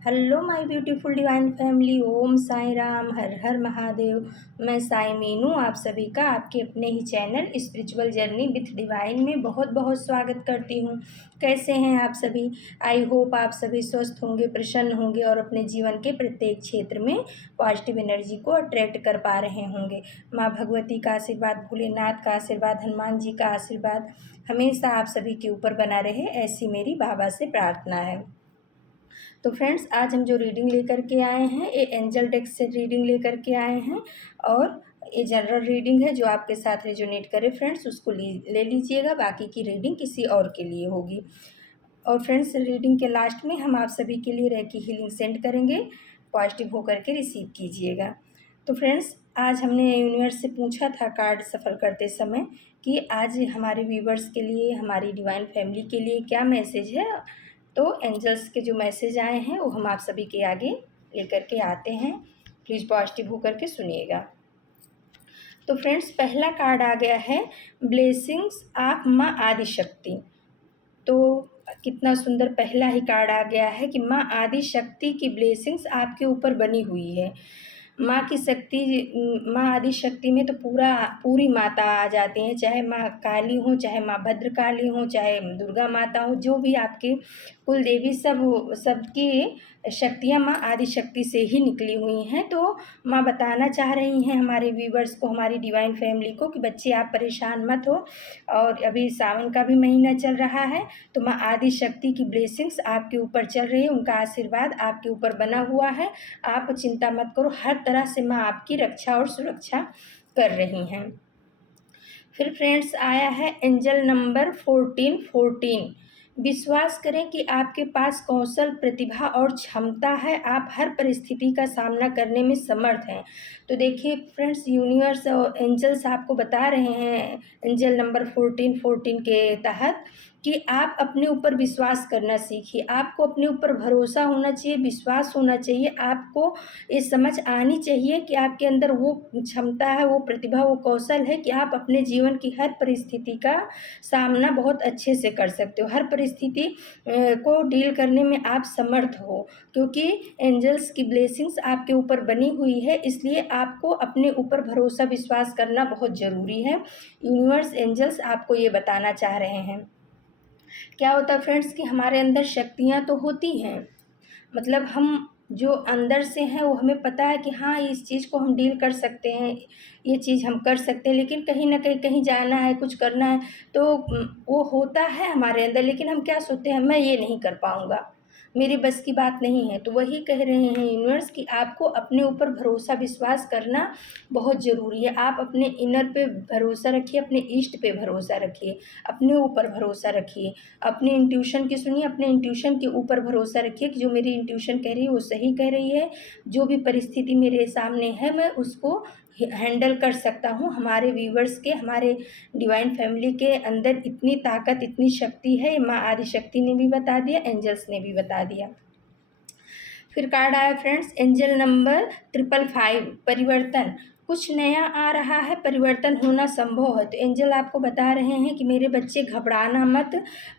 Hello my beautiful divine family. Om Sai Ram, Har Har Mahadev. मैं साई मीनू आप सभी का आपके अपने ही channel spiritual journey with divine में बहुत बहुत स्वागत करती हूँ। कैसे हैं आप सभी? आई होप आप सभी स्वस्थ होंगे, प्रसन्न होंगे और अपने जीवन के प्रत्येक क्षेत्र में पॉजिटिव एनर्जी को अट्रैक्ट कर पा रहे होंगे। माँ भगवती का आशीर्वाद, भोलेनाथ का आशीर्वाद, हनुमान जी का आशीर्वाद हमेशा आप सभी के ऊपर बना रहे, ऐसी मेरी बाबा से प्रार्थना है। तो फ्रेंड्स, आज हम जो रीडिंग लेकर के आए हैं, ये एंजल डेक से रीडिंग लेकर के आए हैं और ये जनरल रीडिंग है। जो आपके साथ रेजोनेट करे फ्रेंड्स, उसको ले लीजिएगा। बाकी की रीडिंग किसी और के लिए होगी। और फ्रेंड्स, रीडिंग के लास्ट में हम आप सभी के लिए रेकी हीलिंग सेंड करेंगे। पॉजिटिव होकर के रिसीव कीजिएगा। तो फ्रेंड्स, आज हमने यूनिवर्स से पूछा था कार्ड सफल करते समय कि आज हमारे व्यूवर्स के लिए, हमारी डिवाइन फैमिली के लिए क्या मैसेज है। तो एंजल्स के जो मैसेज आए हैं वो हम आप सभी के आगे लेकर के आते हैं। प्लीज़ पॉजिटिव होकर के सुनिएगा। तो फ्रेंड्स, पहला कार्ड आ गया है ब्लेसिंग्स ऑफ माँ आदिशक्ति। तो कितना सुंदर पहला ही कार्ड आ गया है कि माँ आदिशक्ति की ब्लेसिंग्स आपके ऊपर बनी हुई है। माँ की शक्ति, माँ आदिशक्ति में तो पूरी माता आ जाती हैं, चाहे माँ काली हो, चाहे माँ भद्रकाली हो, चाहे दुर्गा माता हो, जो भी आपके कुल देवी सबकी शक्तियाँ माँ आदिशक्ति से ही निकली हुई हैं। तो माँ बताना चाह रही हैं हमारे व्यूवर्स को, हमारी डिवाइन फैमिली को, कि बच्चे आप परेशान मत हो। और अभी सावन का भी महीना चल रहा है, तो माँ आदिशक्ति की ब्लेसिंग्स आपके ऊपर चल रही है, उनका आशीर्वाद आपके ऊपर बना हुआ है। आप चिंता मत करो, हर तरह से माँ आपकी रक्षा और सुरक्षा कर रही हैं। फिर फ्रेंड्स, आया है एंजल नंबर 1414। विश्वास करें कि आपके पास कौशल, प्रतिभा और क्षमता है। आप हर परिस्थिति का सामना करने में समर्थ हैं। तो देखिए फ्रेंड्स, यूनिवर्स और एंजल्स आपको बता रहे हैं एंजल नंबर 1414 के तहत कि आप अपने ऊपर विश्वास करना सीखिए। आपको अपने ऊपर भरोसा होना चाहिए, विश्वास होना चाहिए। आपको ये समझ आनी चाहिए कि आपके अंदर वो क्षमता है, वो प्रतिभा, वो कौशल है कि आप अपने जीवन की हर परिस्थिति का सामना बहुत अच्छे से कर सकते हो। हर परिस्थिति को डील करने में आप समर्थ हो, क्योंकि एंजल्स की ब्लेसिंग्स आपके ऊपर बनी हुई है। इसलिए आपको अपने ऊपर भरोसा, विश्वास करना बहुत ज़रूरी है। यूनिवर्स, एंजल्स आपको ये बताना चाह रहे हैं। क्या होता है फ्रेंड्स कि हमारे अंदर शक्तियाँ तो होती हैं, मतलब हम जो अंदर से हैं वो हमें पता है कि हाँ, इस चीज़ को हम डील कर सकते हैं, ये चीज़ हम कर सकते हैं। लेकिन कहीं न कहीं कहीं जाना है, कुछ करना है, तो वो होता है हमारे अंदर, लेकिन हम क्या सोचते हैं, मैं ये नहीं कर पाऊँगा, मेरी बस की बात नहीं है। तो वही कह रहे हैं यूनिवर्स कि आपको अपने ऊपर भरोसा, विश्वास करना बहुत ज़रूरी है। आप अपने इनर पे भरोसा रखिए, अपने ईस्ट पे भरोसा रखिए, अपने ऊपर भरोसा रखिए, अपनी इंट्यूशन की सुनिए, अपने इंट्यूशन के ऊपर भरोसा रखिए कि जो मेरी इंट्यूशन कह रही है वो सही कह रही है। जो भी परिस्थिति मेरे सामने है, मैं उसको हैंडल कर सकता हूँ। हमारे व्यूवर्स के, हमारे डिवाइन फैमिली के अंदर इतनी ताकत, इतनी शक्ति है, माँ आदिशक्ति ने भी बता दिया, एंजल्स ने भी बता दिया। फिर कार्ड आया फ्रेंड्स एंजल नंबर 555, परिवर्तन। कुछ नया आ रहा है, परिवर्तन होना संभव है। तो एंजल आपको बता रहे हैं कि मेरे बच्चे घबराना मत,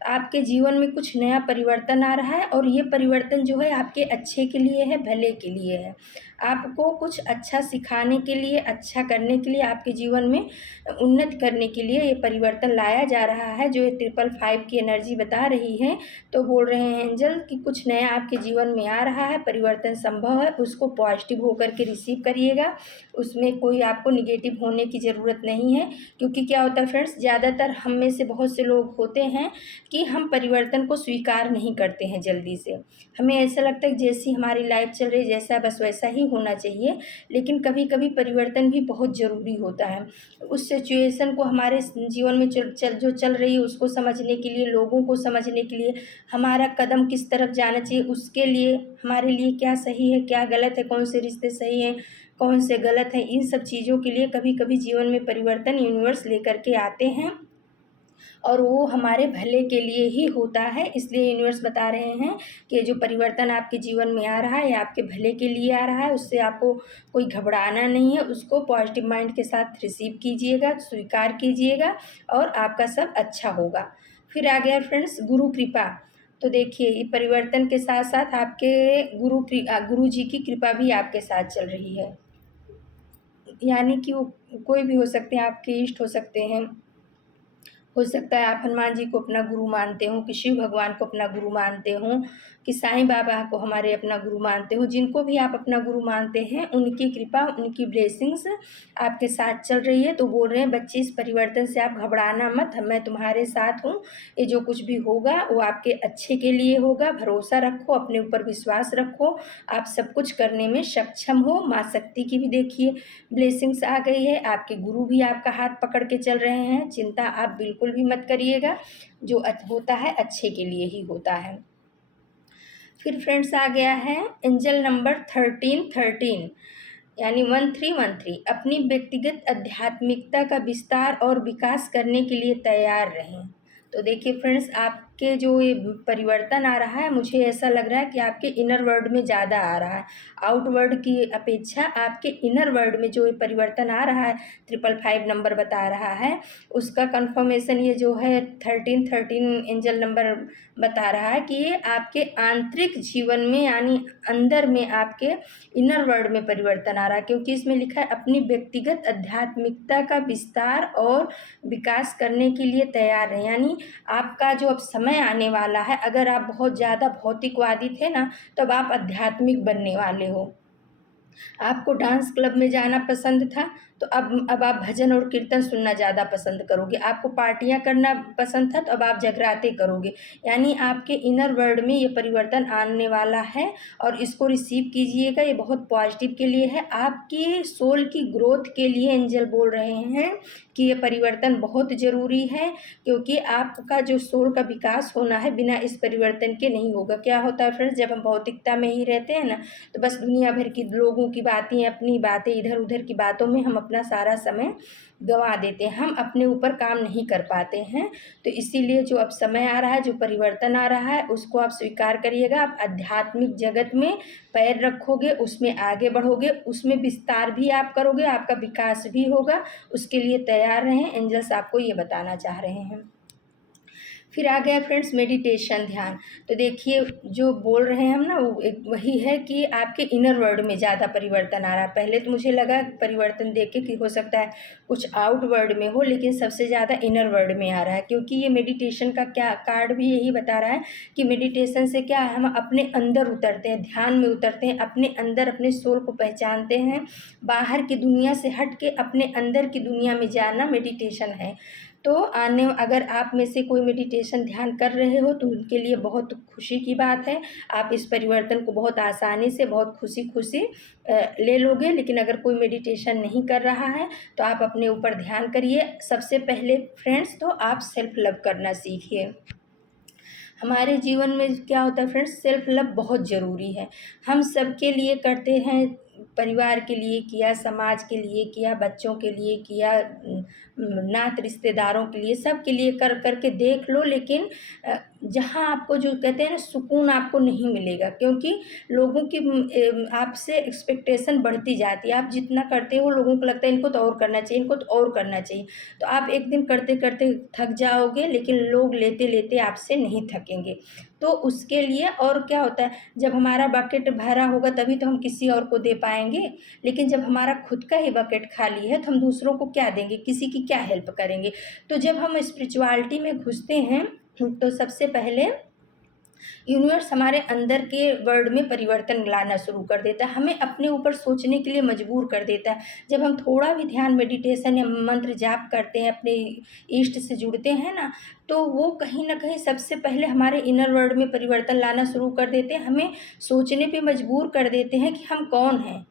आपके जीवन में कुछ नया परिवर्तन आ रहा है और ये परिवर्तन जो है आपके अच्छे के लिए है, भले के लिए है। आपको कुछ अच्छा सिखाने के लिए, अच्छा करने के लिए, आपके जीवन में उन्नति करने के लिए ये परिवर्तन लाया जा रहा है, जो ये 555 की एनर्जी बता रही है। तो बोल रहे हैं एंजल कि कुछ नया आपके जीवन में आ रहा है, परिवर्तन संभव है, उसको पॉजिटिव होकर के रिसीव करिएगा। उसमें कोई आपको निगेटिव होने की ज़रूरत नहीं है, क्योंकि क्या होता है फ्रेंड्स, ज़्यादातर हम में से बहुत से लोग होते हैं कि हम परिवर्तन को स्वीकार नहीं करते हैं जल्दी से। हमें ऐसा लगता है कि जैसी हमारी लाइफ चल रही, जैसा बस वैसा ही होना चाहिए। लेकिन कभी कभी परिवर्तन भी बहुत ज़रूरी होता है। उस सिचुएशन को, हमारे जीवन में जो चल रही है उसको समझने के लिए, लोगों को समझने के लिए, हमारा कदम किस तरफ जाना चाहिए, उसके लिए हमारे लिए क्या सही है, क्या गलत है, कौन से रिश्ते सही हैं, कौन से गलत हैं, इन सब चीज़ों के लिए कभी कभी जीवन में परिवर्तन यूनिवर्स लेकर के आते हैं और वो हमारे भले के लिए ही होता है। इसलिए यूनिवर्स बता रहे हैं कि जो परिवर्तन आपके जीवन में आ रहा है, आपके भले के लिए आ रहा है, उससे आपको कोई घबराना नहीं है। उसको पॉजिटिव माइंड के साथ रिसीव कीजिएगा, स्वीकार कीजिएगा और आपका सब अच्छा होगा। फिर आ गया फ्रेंड्स गुरु कृपा। तो देखिए ये परिवर्तन के साथ साथ आपके गुरु जी की कृपा भी आपके साथ चल रही है। यानी कि वो कोई भी हो सकते हैं, आपके इष्ट हो सकते हैं। हो सकता है आप हनुमान जी को अपना गुरु मानते हो, कि शिव भगवान को अपना गुरु मानते हो, कि साईं बाबा को हमारे अपना गुरु मानते हो। जिनको भी आप अपना गुरु मानते हैं उनकी कृपा, उनकी ब्लेसिंग्स आपके साथ चल रही है। तो बोल रहे हैं बच्चे इस परिवर्तन से आप घबराना मत, मैं तुम्हारे साथ हूँ। ये जो कुछ भी होगा वो आपके अच्छे के लिए होगा। भरोसा रखो, अपने ऊपर विश्वास रखो, आप सब कुछ करने में सक्षम हो। माँ शक्ति की भी देखिए ब्लेसिंग्स आ गई है, आपके गुरु भी आपका हाथ पकड़ के चल रहे हैं। चिंता आप बिल्कुल भी मत करिएगा, जो होता है अच्छे के लिए ही होता है। फिर फ्रेंड्स आ गया है एंजल नंबर 1313, यानी 1313। अपनी व्यक्तिगत आध्यात्मिकता का विस्तार और विकास करने के लिए तैयार रहें। तो देखिए फ्रेंड्स, आपके जो ये परिवर्तन आ रहा है, मुझे ऐसा लग रहा है कि आपके इनर वर्ल्ड में ज़्यादा आ रहा है। आउटवर्ड की अपेक्षा आपके इनर वर्ल्ड में जो ये परिवर्तन आ रहा है, 555 नंबर बता रहा है, उसका कंफर्मेशन ये जो है 1313 एंजल नंबर बता रहा है कि ये आपके आंतरिक जीवन में, यानी अंदर में आपके इनर वर्ल्ड में परिवर्तन आ रहा है। क्योंकि इसमें लिखा है अपनी व्यक्तिगत आध्यात्मिकता का विस्तार और विकास करने के लिए तैयार रहें। यानी आपका जो अब समय आने वाला है, अगर आप बहुत ज़्यादा भौतिकवादी थे ना, तो अब आप आध्यात्मिक बनने वाले हो। आपको डांस क्लब में जाना पसंद था, तो अब आप भजन और कीर्तन सुनना ज़्यादा पसंद करोगे। आपको पार्टियां करना पसंद था, तो अब आप जगराते करोगे। यानी आपके इनर वर्ल्ड में ये परिवर्तन आने वाला है, और इसको रिसीव कीजिएगा। ये बहुत पॉजिटिव के लिए है, आपकी सोल की ग्रोथ के लिए एंजल बोल रहे हैं कि ये परिवर्तन बहुत ज़रूरी है। क्योंकि आपका जो सोल का विकास होना है, बिना इस परिवर्तन के नहीं होगा। क्या होता है फ्रेंड्स, जब हम भौतिकता में ही रहते हैं ना, तो बस दुनिया भर की लोगों की बातें, अपनी बातें, इधर उधर की बातों में हम अपना सारा समय गंवा देते हैं, हम अपने ऊपर काम नहीं कर पाते हैं। तो इसीलिए जो अब समय आ रहा है, जो परिवर्तन आ रहा है, उसको आप स्वीकार करिएगा। आप आध्यात्मिक जगत में पैर रखोगे, उसमें आगे बढ़ोगे, उसमें विस्तार भी आप करोगे, आपका विकास भी होगा। उसके लिए तैयार रहें, एंजल्स आपको ये बताना चाह रहे हैं। फिर आ गया फ्रेंड्स मेडिटेशन, ध्यान। तो देखिए जो बोल रहे हैं हम ना, वो एक वही है कि आपके इनर वर्ल्ड में ज़्यादा परिवर्तन आ रहा है। पहले तो मुझे लगा परिवर्तन देख के कि हो सकता है कुछ आउट वर्ल्ड में हो, लेकिन सबसे ज़्यादा इनर वर्ल्ड में आ रहा है। क्योंकि ये मेडिटेशन का क्या कार्ड भी यही बता रहा है कि मेडिटेशन से क्या है, हम अपने अंदर उतरते हैं, ध्यान में उतरते हैं, अपने अंदर अपने सोल को पहचानते हैं। बाहर की दुनिया से हट के अपने अंदर की दुनिया में जाना मेडिटेशन है। तो अगर आप में से कोई मेडिटेशन ध्यान कर रहे हो, तो उनके लिए बहुत खुशी की बात है। आप इस परिवर्तन को बहुत आसानी से, बहुत खुशी खुशी ले लोगे। लेकिन अगर कोई मेडिटेशन नहीं कर रहा है, तो आप अपने ऊपर ध्यान करिए। सबसे पहले फ्रेंड्स तो आप सेल्फ लव करना सीखिए। हमारे जीवन में क्या होता है फ्रेंड्स, सेल्फ लव बहुत ज़रूरी है। हम सबके लिए करते हैं, परिवार के लिए किया, समाज के लिए किया, बच्चों के लिए किया, नात रिश्तेदारों के लिए, सब के लिए कर कर के देख लो। लेकिन जहाँ आपको जो कहते हैं ना, सुकून आपको नहीं मिलेगा। क्योंकि लोगों की आपसे एक्सपेक्टेशन बढ़ती जाती है। आप जितना करते हो, लोगों को लगता है इनको तो और करना चाहिए, इनको तो और करना चाहिए। तो आप एक दिन करते करते थक जाओगे, लेकिन लोग लेते लेते आपसे नहीं थकेंगे। तो उसके लिए और क्या होता है, जब हमारा बकेट भरा होगा तभी तो हम किसी और को दे पाएंगे। लेकिन जब हमारा खुद का ही बकेट खाली है, तो हम दूसरों को क्या देंगे, किसी की क्या हेल्प करेंगे। तो जब हम स्पिरिचुअलिटी में घुसते हैं, तो सबसे पहले यूनिवर्स हमारे अंदर के वर्ल्ड में परिवर्तन लाना शुरू कर देता है, हमें अपने ऊपर सोचने के लिए मजबूर कर देता है। जब हम थोड़ा भी ध्यान, मेडिटेशन या मंत्र जाप करते हैं, अपने इष्ट से जुड़ते हैं ना, तो वो कहीं ना कहीं सबसे पहले हमारे इनर वर्ल्ड में परिवर्तन लाना शुरू कर देते हैं। हमें सोचने पे मजबूर कर देते हैं कि हम कौन हैं,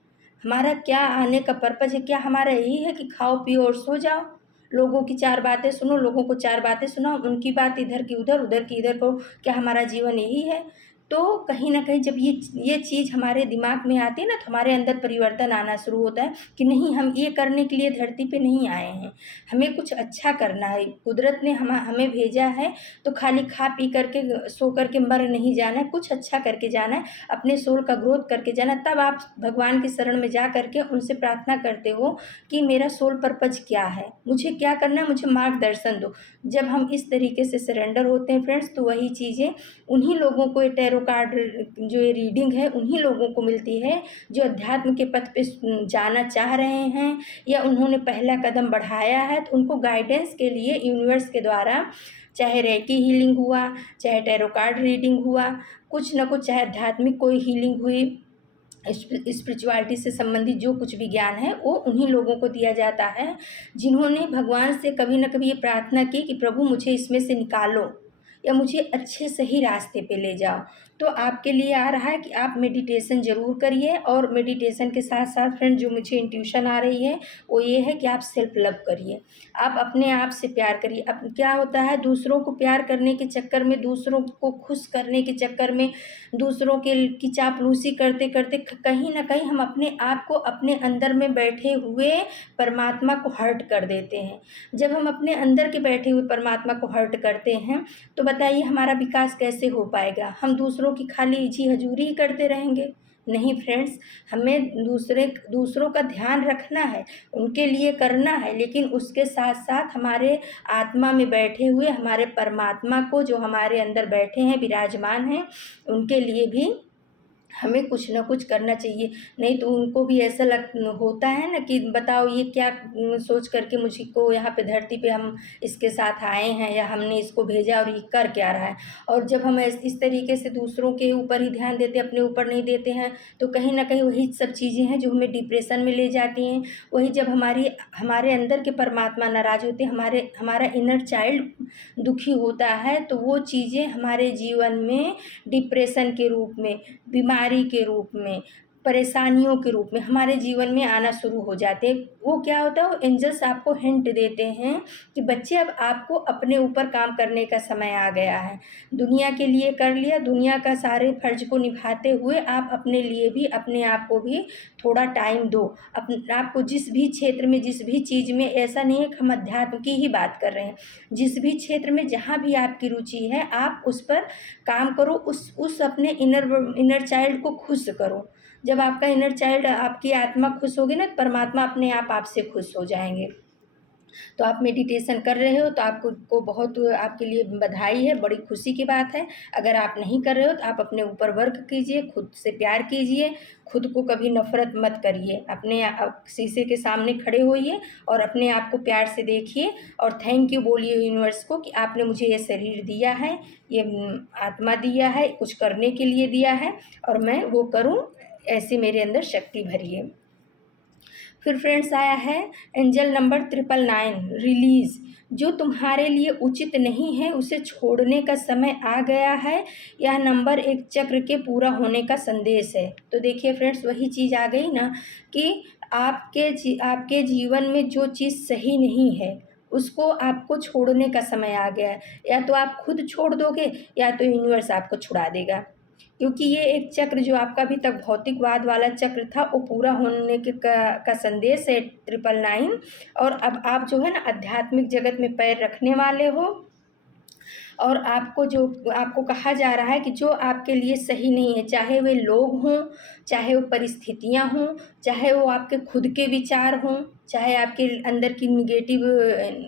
हमारा क्या आने का पर्पज़ है। क्या हमारा यही है कि खाओ पियो और सो जाओ, लोगों की चार बातें सुनो, लोगों को चार बातें सुनाओ, उनकी बात इधर की उधर, उधर की इधर करो। क्या हमारा जीवन यही है? तो कहीं न कहीं जब ये चीज़ हमारे दिमाग में आती है ना, तो हमारे अंदर परिवर्तन आना शुरू होता है कि नहीं, हम ये करने के लिए धरती पे नहीं आए हैं, हमें कुछ अच्छा करना है। कुदरत ने हमें भेजा है तो खाली खा पी करके सो करके मर नहीं जाना है, कुछ अच्छा करके जाना है, अपने सोल का ग्रोथ करके जाना है। तब आप भगवान की शरण में जा करके उनसे प्रार्थना करते हो कि मेरा सोल पर्पज क्या है, मुझे क्या करना है, मुझे मार्गदर्शन दो। जब हम इस तरीके से सरेंडर होते हैं फ्रेंड्स, तो वही चीज़ें उन्हीं लोगों को, ये टैरो कार्ड जो ये रीडिंग है उन्हीं लोगों को मिलती है जो अध्यात्म के पथ पे जाना चाह रहे हैं या उन्होंने पहला कदम बढ़ाया है। तो उनको गाइडेंस के लिए यूनिवर्स के द्वारा, चाहे रेकी हीलिंग हुआ, चाहे टैरो कार्ड रीडिंग हुआ, कुछ न कुछ, चाहे आध्यात्मिक कोई हीलिंग हुई, स्पिरिचुअलिटी से संबंधित जो कुछ भी ज्ञान है वो उन्हीं लोगों को दिया जाता है जिन्होंने भगवान से कभी न कभी ये प्रार्थना की कि प्रभु मुझे इसमें से निकालो या मुझे अच्छे सही रास्ते पे ले जाओ। तो आपके लिए आ रहा है कि आप मेडिटेशन ज़रूर करिए, और मेडिटेशन के साथ साथ फ्रेंड जो मुझे इंट्यूशन आ रही है वो ये है कि आप सेल्फ लव करिए, आप अपने आप से प्यार करिए। अब क्या होता है, दूसरों को प्यार करने के चक्कर में, दूसरों को खुश करने के चक्कर में, दूसरों की चापलूसी करते करते कहीं ना कहीं हम अपने आप को, अपने अंदर में बैठे हुए परमात्मा को हर्ट कर देते हैं। जब हम अपने अंदर के बैठे हुए परमात्मा को हर्ट करते हैं तो बताइए हमारा विकास कैसे हो पाएगा? हम दूसरों की खाली जी हजूरी ही करते रहेंगे? नहीं फ्रेंड्स, हमें दूसरों का ध्यान रखना है, उनके लिए करना है, लेकिन उसके साथ साथ हमारे आत्मा में बैठे हुए हमारे परमात्मा को, जो हमारे अंदर बैठे हैं, विराजमान हैं, उनके लिए भी हमें कुछ ना कुछ करना चाहिए। नहीं तो उनको भी ऐसा होता है ना कि बताओ ये क्या सोच करके मुझको यहाँ पे धरती पे हम इसके साथ आए हैं या हमने इसको भेजा और ये कर क्या रहा है। और जब हम इस तरीके से दूसरों के ऊपर ही ध्यान देते, अपने ऊपर नहीं देते हैं, तो कहीं ना कहीं वही सब चीज़ें हैं जो हमें डिप्रेशन में ले जाती हैं। वही जब हमारे अंदर के परमात्मा नाराज़ होते हैं, हमारा इनर चाइल्ड दुखी होता है, तो वो चीज़ें हमारे जीवन में डिप्रेशन के रूप में, बीमारी के रूप में, परेशानियों के रूप में हमारे जीवन में आना शुरू हो जाते हैं। वो क्या होता है, वो एंजल्स आपको हिंट देते हैं कि बच्चे अब आपको अपने ऊपर काम करने का समय आ गया है। दुनिया के लिए कर लिया, दुनिया का सारे फर्ज को निभाते हुए आप अपने लिए भी, अपने आप को भी थोड़ा टाइम दो। अपने आप को जिस भी क्षेत्र में, जिस भी चीज़ में, ऐसा नहीं है कि हम अध्यात्म की ही बात कर रहे हैं, जिस भी क्षेत्र में जहाँ भी आपकी रुचि है आप उस पर काम करो, उस अपने इनर चाइल्ड को खुश करो। जब आपका इनर चाइल्ड, आपकी आत्मा खुश होगी ना, परमात्मा अपने आप आपसे खुश हो जाएंगे। तो आप मेडिटेशन कर रहे हो तो आपको को बहुत, आपके लिए बधाई है, बड़ी खुशी की बात है। अगर आप नहीं कर रहे हो तो आप अपने ऊपर वर्क कीजिए, खुद से प्यार कीजिए, खुद को कभी नफ़रत मत करिए। अपने शीशे के सामने खड़े होइए और अपने आप को प्यार से देखिए और थैंक यू बोलिए यूनिवर्स को कि आपने मुझे ये शरीर दिया है, ये आत्मा दिया है, कुछ करने के लिए दिया है और मैं वो करूँ, ऐसी मेरे अंदर शक्ति भरिए। फिर फ्रेंड्स आया है एंजल नंबर 999 रिलीज़। जो तुम्हारे लिए उचित नहीं है उसे छोड़ने का समय आ गया है। यह नंबर एक चक्र के पूरा होने का संदेश है। तो देखिए फ्रेंड्स, वही चीज़ आ गई ना कि आपके जीवन में जो चीज़ सही नहीं है उसको आपको छोड़ने का समय आ गया है। या तो आप खुद छोड़ दोगे या तो यूनिवर्स आपको छुड़ा देगा, क्योंकि ये एक चक्र जो आपका अभी तक भौतिकवाद वाला चक्र था वो पूरा होने के का संदेश है 999। और अब आप जो है ना आध्यात्मिक जगत में पैर रखने वाले हो, और आपको कहा जा रहा है कि जो आपके लिए सही नहीं है, चाहे वे लोग हों, चाहे वो परिस्थितियां हों, चाहे वो आपके खुद के विचार हों, चाहे आपके अंदर की निगेटिव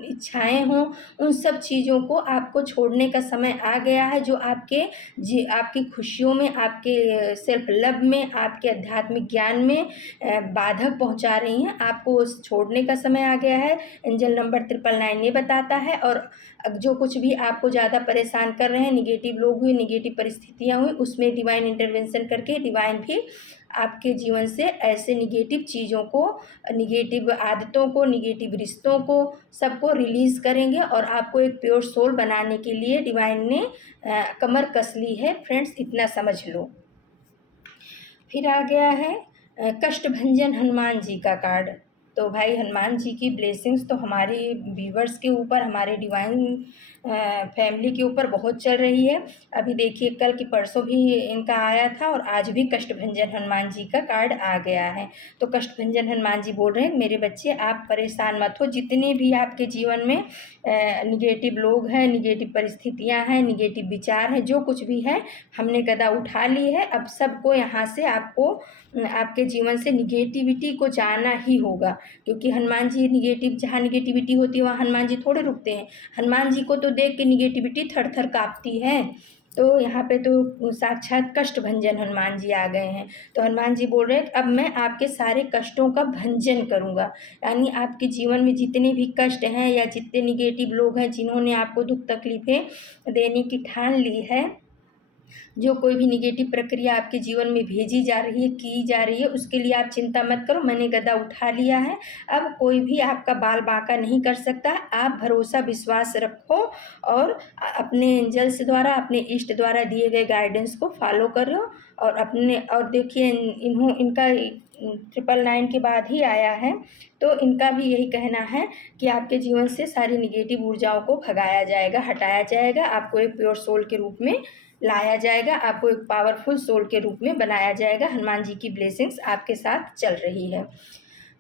इच्छाएं हों, उन सब चीज़ों को आपको छोड़ने का समय आ गया है जो आपकी खुशियों में, आपके सेल्फ लव में, आपके आध्यात्मिक ज्ञान में बाधक पहुंचा रही हैं। आपको उस छोड़ने का समय आ गया है, एंजल नंबर 999 ये बताता है। और जो कुछ भी आपको ज़्यादा परेशान कर रहे हैं, निगेटिव लोग हुए, निगेटिव परिस्थितियाँ हुई, उसमें डिवाइन इंटरवेंशन करके डिवाइन भी आपके जीवन से ऐसे निगेटिव चीज़ों को, निगेटिव आदतों को, निगेटिव रिश्तों को, सबको रिलीज़ करेंगे और आपको एक प्योर सोल बनाने के लिए डिवाइन ने कमर कस ली है फ्रेंड्स, इतना समझ लो। फिर आ गया है कष्टभंजन हनुमान जी का कार्ड। तो भाई हनुमान जी की ब्लेसिंग्स तो हमारे व्यूवर्स के ऊपर, हमारे डिवाइन फैमिली के ऊपर बहुत चल रही है। अभी देखिए कल की परसों भी इनका आया था और आज भी कष्टभंजन हनुमान जी का कार्ड आ गया है। तो कष्टभंजन हनुमान जी बोल रहे हैं मेरे बच्चे आप परेशान मत हो, जितने भी आपके जीवन में निगेटिव लोग हैं, निगेटिव परिस्थितियां हैं, निगेटिव विचार हैं, जो कुछ भी है हमने गदा उठा ली है। अब सबको यहाँ से आपको आपके जीवन से निगेटिविटी को जाना ही होगा, क्योंकि हनुमान जी निगेटिव, जहाँ निगेटिविटी होती है वहाँ हनुमान जी थोड़े रुकते हैं। हनुमान जी को तो देख के निगेटिविटी थर थर काँपती है। तो यहाँ पे तो साक्षात कष्टभंजन हनुमान जी आ गए हैं। तो हनुमान जी बोल रहे हैं अब मैं आपके सारे कष्टों का भंजन करूँगा, यानी आपके जीवन में जितने भी कष्ट हैं या जितने निगेटिव लोग हैं जिन्होंने आपको दुख तकलीफ़ें देने की ठान ली है, जो कोई भी निगेटिव प्रक्रिया आपके जीवन में भेजी जा रही है, की जा रही है, उसके लिए आप चिंता मत करो, मैंने गदा उठा लिया है। अब कोई भी आपका बाल बांका नहीं कर सकता। आप भरोसा विश्वास रखो और अपने एंजल्स द्वारा, अपने इष्ट द्वारा दिए गए गाइडेंस को फॉलो करो। और देखिए इनका 999 के बाद ही आया है, तो इनका भी यही कहना है कि आपके जीवन से सारी निगेटिव ऊर्जाओं को भगाया जाएगा, हटाया जाएगा, आपको एक प्योर सोल के रूप में लाया जाएगा, आपको एक पावरफुल सोल के रूप में बनाया जाएगा। हनुमान जी की ब्लेसिंग्स आपके साथ चल रही है।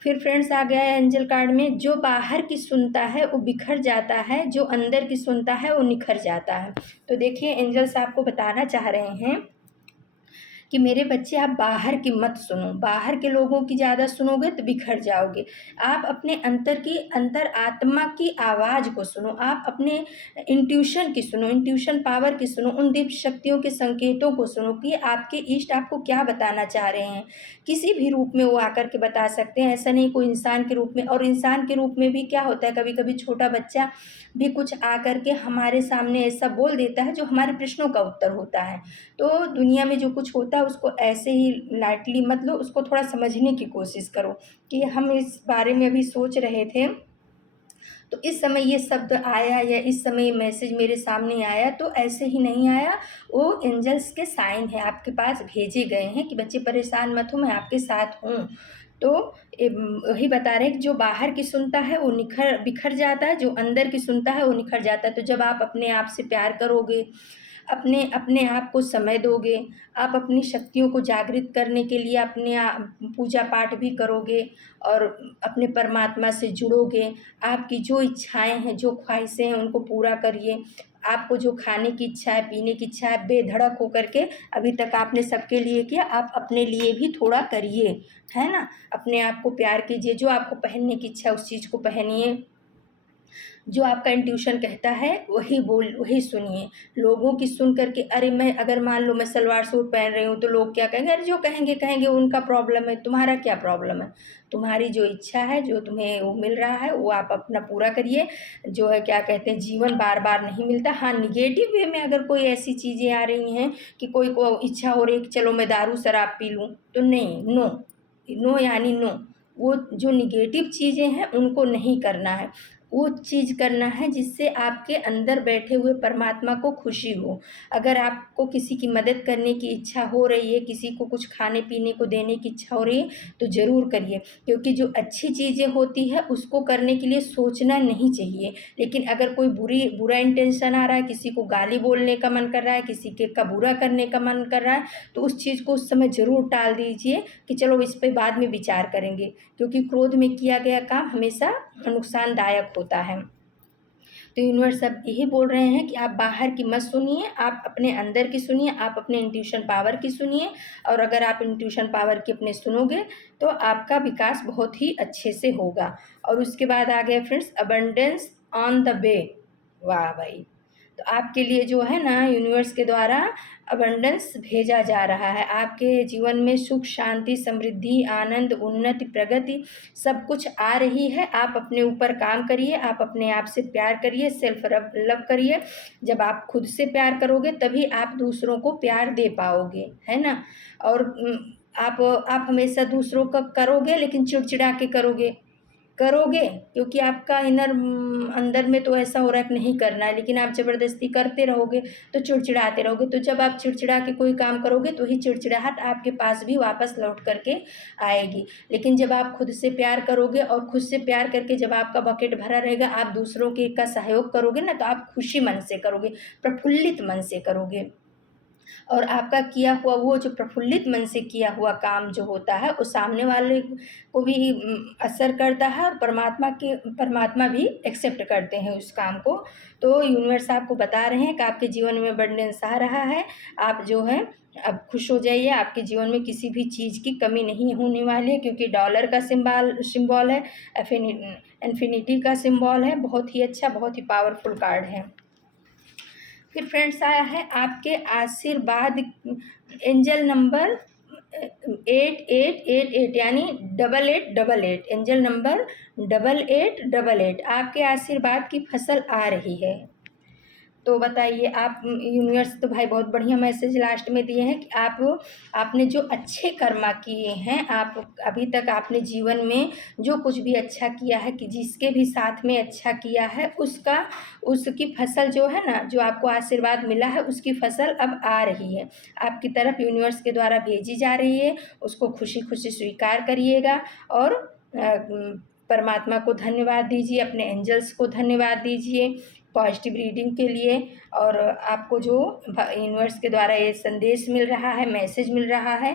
फिर फ्रेंड्स आ गया है एंजल कार्ड में, जो बाहर की सुनता है वो बिखर जाता है, जो अंदर की सुनता है वो निखर जाता है। तो देखिए एंजल्स आपको बताना चाह रहे हैं कि मेरे बच्चे आप बाहर की मत सुनो, बाहर के लोगों की ज़्यादा सुनोगे तो बिखर जाओगे। आप अपने अंतर आत्मा की आवाज़ को सुनो, आप अपने इंट्यूशन की सुनो, इंट्यूशन पावर की सुनो, उन दिव्य शक्तियों के संकेतों को सुनो कि आपके इष्ट आपको क्या बताना चाह रहे हैं। किसी भी रूप में वो आकर के बता सकते हैं, ऐसा नहीं कोई इंसान के रूप में। और इंसान के रूप में भी क्या होता है, कभी कभी छोटा बच्चा भी कुछ आकर के हमारे सामने ऐसा बोल देता है जो हमारे प्रश्नों का उत्तर होता है। तो दुनिया में जो कुछ होता है उसको ऐसे ही लाइटली मत लो, उसको थोड़ा समझने की कोशिश करो कि हम इस बारे में अभी सोच रहे थे, तो इस समय ये शब्द आया या इस समय ये मैसेज मेरे सामने आया तो ऐसे ही नहीं आया, वो एंजल्स के साइन है, आपके पास भेजे गए हैं कि बच्चे परेशान मत हो, मैं आपके साथ हूँ। तो वही बता रहे हैं कि जो बाहर की सुनता है वो बिखर जाता है, जो अंदर की सुनता है वो निखर जाता है। तो जब आप अपने आप से प्यार करोगे, अपने अपने आप को समय दोगे, आप अपनी शक्तियों को जागृत करने के लिए अपने पूजा पाठ भी करोगे और अपने परमात्मा से जुड़ोगे। आपकी जो इच्छाएं हैं, जो ख्वाहिशें हैं उनको पूरा करिए। आपको जो खाने की इच्छा है, पीने की इच्छा है, बेधड़क होकर के अभी तक आपने सबके लिए किया, आप अपने लिए भी थोड़ा करिए, है ना। अपने आप को प्यार कीजिए, जो आपको पहनने की इच्छा है उस चीज़ को पहनिए, जो आपका इंट्यूशन कहता है वही सुनिए। लोगों की सुन करके अरे मैं अगर मान लो मैं सलवार सूट पहन रही हूँ तो लोग क्या कहेंगे, अरे जो कहेंगे कहेंगे, उनका प्रॉब्लम है, तुम्हारा क्या प्रॉब्लम है। तुम्हारी जो इच्छा है, जो तुम्हें वो मिल रहा है वो आप अपना पूरा करिए। जो है क्या कहते हैं, जीवन बार बार नहीं मिलता। हाँ, निगेटिव वे में अगर कोई ऐसी चीज़ें आ रही हैं कि कोई को इच्छा हो रही है कि चलो मैं दारू शराब पी लूँ, तो नहीं, नो, नो यानी नो। वो जो निगेटिव चीज़ें हैं उनको नहीं करना है, वो चीज़ करना है जिससे आपके अंदर बैठे हुए परमात्मा को खुशी हो। अगर आपको किसी की मदद करने की इच्छा हो रही है, किसी को कुछ खाने पीने को देने की इच्छा हो रही है तो ज़रूर करिए, क्योंकि जो अच्छी चीज़ें होती है उसको करने के लिए सोचना नहीं चाहिए। लेकिन अगर कोई बुरा इंटेंशन आ रहा है, किसी को गाली बोलने का मन कर रहा है, किसी के का बुरा करने का मन कर रहा है, तो उस चीज़ को उस समय ज़रूर टाल दीजिए कि चलो इस पे बाद में विचार करेंगे, क्योंकि क्रोध में किया गया काम हमेशा नुकसानदायक होता है। तो यूनिवर्स अब यही बोल रहे हैं कि आप बाहर की मत सुनिए, आप अपने अंदर की सुनिए, आप अपने इंट्यूशन पावर की सुनिए। और अगर आप इंट्यूशन पावर की अपने सुनोगे तो आपका विकास बहुत ही अच्छे से होगा। और उसके बाद आ गया friends abundance on the way. वाह भाई, तो आपके लिए जो है ना यूनिवर्स के द्वारा अबंडेंस भेजा जा रहा है। आपके जीवन में सुख, शांति, समृद्धि, आनंद, उन्नति, प्रगति सब कुछ आ रही है। आप अपने ऊपर काम करिए, आप अपने आप से प्यार करिए, सेल्फ लव करिए। जब आप खुद से प्यार करोगे तभी आप दूसरों को प्यार दे पाओगे, है ना। और आप हमेशा दूसरों का करोगे लेकिन चिड़चिड़ा के करोगे, करोगे, क्योंकि आपका अंदर में तो ऐसा हो रहा है कि नहीं करना है, लेकिन आप ज़बरदस्ती करते रहोगे तो चिड़चिड़ाते रहोगे। तो जब आप चिड़चिड़ा के कोई काम करोगे तो ही चिड़चिड़ाहट आपके पास भी वापस लौट करके आएगी। लेकिन जब आप खुद से प्यार करोगे और खुद से प्यार करके जब आपका बकेट भरा रहेगा, आप दूसरों के का सहयोग करोगे ना, तो आप खुशी मन से करोगे, प्रफुल्लित मन से करोगे। और आपका किया हुआ वो जो प्रफुल्लित मन से किया हुआ काम जो होता है, वो सामने वाले को भी असर करता है, और परमात्मा भी एक्सेप्ट करते हैं उस काम को। तो यूनिवर्स आपको बता रहे हैं कि आपके जीवन में अबंडेंस आ रहा है। आप जो है अब खुश हो जाइए, आपके जीवन में किसी भी चीज़ की कमी नहीं होने वाली है, क्योंकि डॉलर का सिंबल है, इन्फिनिटी का सिंबल है। बहुत ही अच्छा, बहुत ही पावरफुल कार्ड है। फिर फ्रेंड्स आया है आपके आशीर्वाद एंजल नंबर 8888, यानी 8888, एंजल नंबर 8888। आपके आशीर्वाद की फसल आ रही है। तो बताइए आप, यूनिवर्स तो भाई बहुत बढ़िया मैसेज लास्ट में दिए हैं कि आपने जो अच्छे कर्मा किए हैं, आप अभी तक आपने जीवन में जो कुछ भी अच्छा किया है, कि जिसके भी साथ में अच्छा किया है, उसकी फसल जो है ना, जो आपको आशीर्वाद मिला है, उसकी फसल अब आ रही है आपकी तरफ, यूनिवर्स के द्वारा भेजी जा रही है। उसको खुशी खुशी स्वीकार करिएगा, और परमात्मा को धन्यवाद दीजिए, अपने एंजल्स को धन्यवाद दीजिए पॉजिटिव रीडिंग के लिए। और आपको जो यूनिवर्स के द्वारा ये संदेश मिल रहा है, मैसेज मिल रहा है,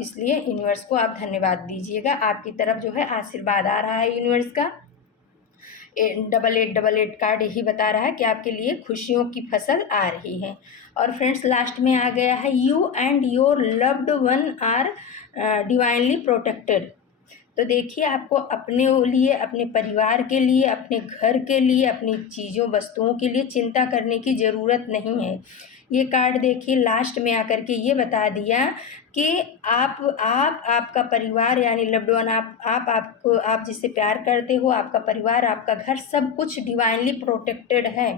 इसलिए यूनिवर्स को आप धन्यवाद दीजिएगा। आपकी तरफ जो है आशीर्वाद आ रहा है यूनिवर्स का। 8888 कार्ड यही बता रहा है कि आपके लिए खुशियों की फसल आ रही है। और फ्रेंड्स लास्ट में आ गया है, you and your loved one are divinely protected. तो देखिए, आपको अपने लिए, अपने परिवार के लिए, अपने घर के लिए, अपनी चीज़ों वस्तुओं के लिए चिंता करने की ज़रूरत नहीं है। ये कार्ड देखिए लास्ट में आकर के ये बता दिया कि आपका परिवार यानी लव्ड वन, आप जिससे प्यार करते हो, आपका परिवार, आपका घर, सब कुछ डिवाइनली प्रोटेक्टेड है।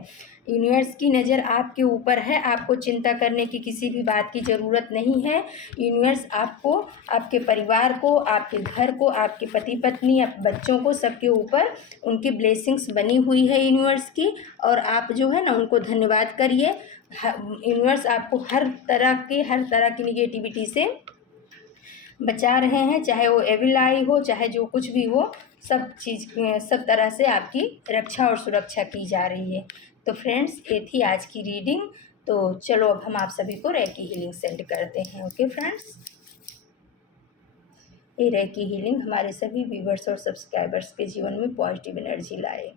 यूनिवर्स की नज़र आपके ऊपर है, आपको चिंता करने की किसी भी बात की ज़रूरत नहीं है। यूनिवर्स आपको, आपके परिवार को, आपके घर को, आपके पति पत्नी, आप बच्चों को, सबके ऊपर उनकी ब्लेसिंग्स बनी हुई है यूनिवर्स की। और आप जो है ना, उनको धन्यवाद करिए। यूनिवर्स आपको हर तरह की निगेटिविटी से बचा रहे हैं, चाहे वो एविल आई हो, चाहे जो कुछ भी हो, सब तरह से आपकी रक्षा और सुरक्षा की जा रही है। तो फ्रेंड्स, ये थी आज की रीडिंग। तो चलो अब हम आप सभी को रेकी हीलिंग सेंड करते हैं। ओके फ्रेंड्स, ये रेकी हीलिंग हमारे सभी व्यूवर्स और सब्सक्राइबर्स के जीवन में पॉजिटिव एनर्जी लाए।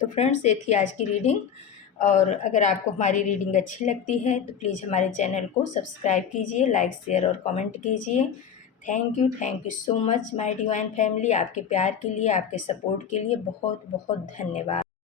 तो फ्रेंड्स, ये थी आज की रीडिंग। और अगर आपको हमारी रीडिंग अच्छी लगती है तो प्लीज़ हमारे चैनल को सब्सक्राइब कीजिए, लाइक शेयर और कमेंट कीजिए। Thank you so much my divine family. आपके प्यार के लिए, आपके सपोर्ट के लिए बहुत बहुत धन्यवाद।